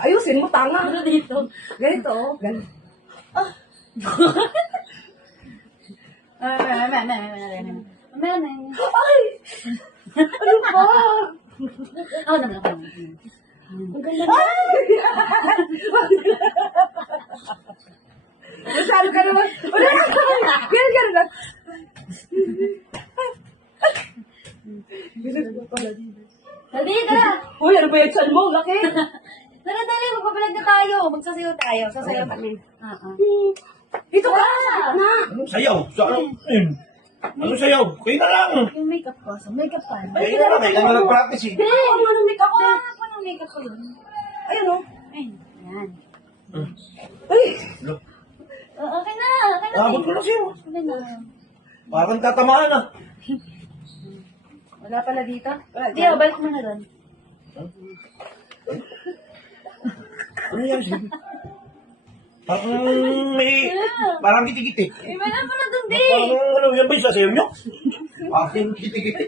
Ayusin mo, tanga. Ano dito? Ganito, oh. Ganito. Ay! Ano ba? Ako naman ako. Ang ganda na. Masyado ka naman. Wala na ka. Ganun lang. Dali ka! Uy, ano ba yung chan mo? Laki. Tara, dali, magpapalag na tayo. Magsasayaw tayo. Sasayaw kami. Dito ka. Na. Anong sayaw? Sa ano? Anong sayaw? Kayo na lang. Yung makeup ko. So, makeup pa. Kayo na lang. Kayo na nag-practice eh. Ano anong makeup ko? Ano yung makeup ko yun? Ayun, oh. Ayun. Yan. Ay. Okay na. Okay na. Abot ko na siya. Okay na. Parang tatamaan ah. Wala pala dito? Wala. Hindi, balik mo na doon. Ano yan siya? Parang may... Parang kiti-kiti. Wala pala doon, di. Parang ano, yan ba yung sasayaw nyo? Parang kiti-kiti.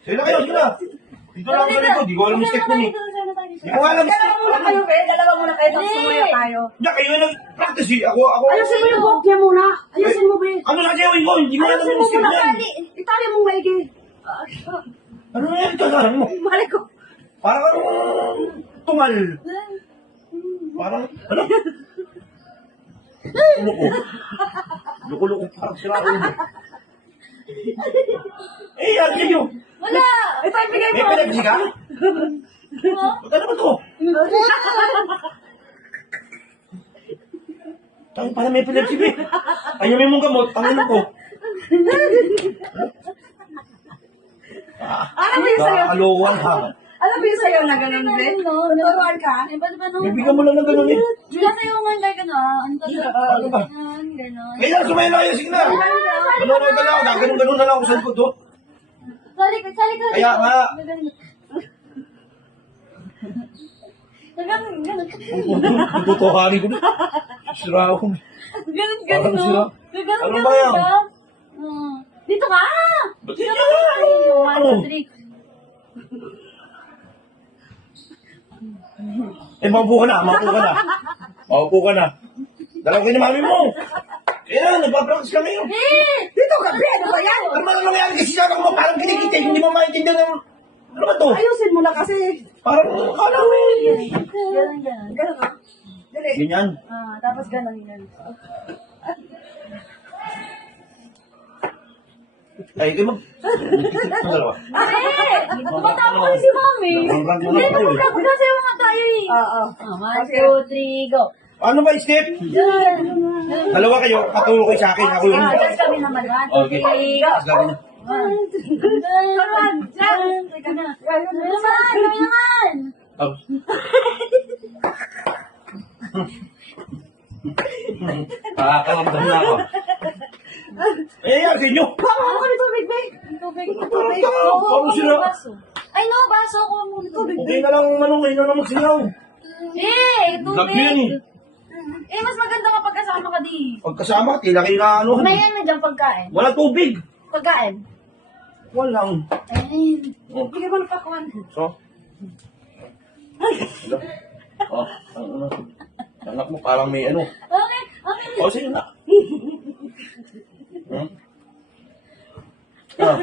Sige na kayo, sige na. Dito lang ako ganito. Di ko alam yung step nun eh. Di ko alam yung step. Dalawa muna kayo, be. Dalawa muna kayo. Tapos sumuya tayo. Diyan, kayo na nag-practice eh. Ako... Ayusin mo yung buhok niya muna. Ayusin mo, be. Ano sasayawin ko? Hindi ko alam Ayusin yung mo step muna, yan. Kali. Itali mong maigi. Ano na yan? Kagahan mo. Mali ko. Parang tungal. Parang, ano? Luko. Luko-luko. Parang sira ulo. Eh, yan kayo. Wala. Ito, ibigay May mo. pinagsi ka? Ba't ano ba to? Tang, parang may pinagsi ba? Ayaw mong gamot. Ang ko. Alam mo yung sayo? Nakakalokohan ha. Alam mo yung sayo na ganun, be? Turuan ka? Bibigyan mo lang ng ganun eh. Wala sa'yo nga like ano Ano to? Ano ba? Ganon. Kaya lang, sumayo na kayo. Sige na. Manonood na lang ako. Ganun-ganun na lang ako sa likod. Oh. Sali ka. Kaya nga. Ganon. Tutuhanin ko na. Sira ako. Ganon. Parang sira. Ganon. Ano ba yan? Dito ka! Ba't yun yan? Ano? Eh, maupo ka na. Maupo ka na. Dalaw kayo ni mami mo. Kaya na, nagpa-practice ka ngayon. Dito ka, be. Ano ba yan? Ano man nangyari kasi sa akin mo, parang kinikita, hindi mo maintindihan ng... Ano ba to? Ayusin mo na kasi. Parang, kala mo eh. Ganon. Ganun, ha? Dali. Ganyan. Tapos ganon. Ay, kayo mag... Ang dalawa. Matapos ko si mami. Rang-rang mo na Hindi, tayo eh. magkasayaw nga tayo eh. Oo. 1, 2, 3, go. Ano ba, Step? Dalawa kayo, patulong kayo sa akin. Ako yung... Tapos kami naman. 1, 2, Okay. 3, go. Tapos gawin niyo. Teka na. Kami naman. Tapos. Nakakalamdam na ako. Eh, yan, sa inyo. Baka ako kami tubig, be. Tubig. Parang tao, parang sila. Ay, no, baso ko muna tubig. Okay na lang, manong, kayo na lang magsilaw. Vlog mo yan Tubig. eh. Mas maganda kapag kasama ka di. Pagkasama, tila kayo na ano. May ano dyan pagkain. Wala tubig. Pagkain. Walang. Ayun. Oh, Bigyan mo ng pakuan. so. Hello. Oh, ang ano. Anak mo parang may ano. Okay. Oh, sige na. Hmm? Ah.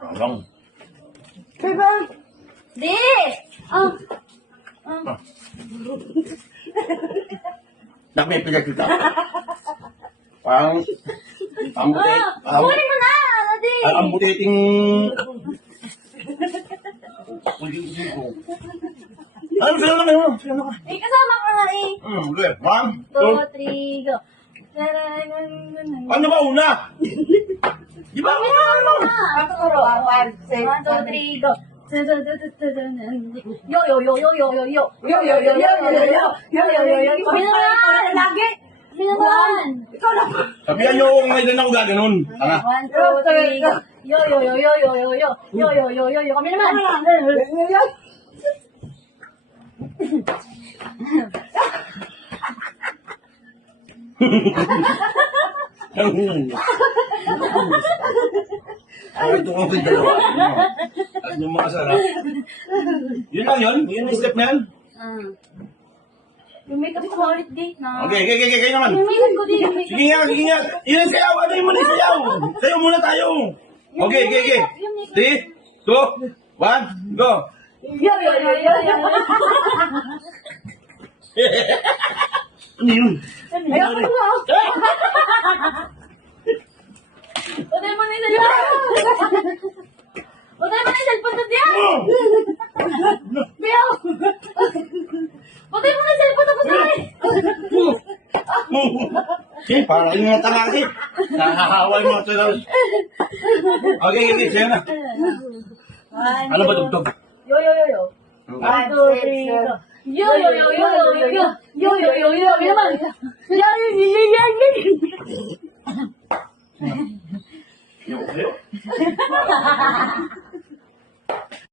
Alang. Bebe. Di! Nak may pinagkita. Parang ang butit. Kunin mo na! Di! Ang butiting... Ano, sila na kayo? Sila na ka. Kasama ka nga eh. Okay. 1, 2, 3, 2. go. Ano ba una? Di ba? Paturo, one, 1, 2, 3, go. Yo, yo, yo, yo, yo, yo, yo. Yo, yo, yo, yo, yo, yo, yo. Yo, yo, yo, yo, yo. Kami naman. Lagi. Kami naman. Ikaw na. Sabihan nyo kung ngayon ako gaganon. Tanga. 1, 2, 3, go. Yo, yo, yo, yo, yo, yo, yo. Yo, yo, yo, yo, yo. Kami naman. Ay, ito kong dalawa. At yung mga sarap. Yun lang yun. Yun yung step na yan. Yung makeup ko ulit di na. Okay, kayo naman. Yung makeup ko di. Yung makeup. Sige nga. Yun ang sayaw. Ano yung muna yung sayaw? Sayaw muna tayo. Okay. 3, 2, 1, go. Yo, yo, yo, yo, yo. Ano yun? Ayaw ko ba? Patay mo na yung cellphone. Patay mo na yung cellphone doon diyan. Biyaw. Patay mo na yung cellphone tapos na Okay, parang yung mga tanga kasi. Nakahawal mo ito. Okay, sayo na. Ano ba tugtog? Yo, yo, yo, yo. 1, 2, 3, go. Yo, yo, yo, yo, yo, yo, yo. Yo, yo, yo, yo, yo, naman. Yo, yo, yo, yo, yo, yo. Yo.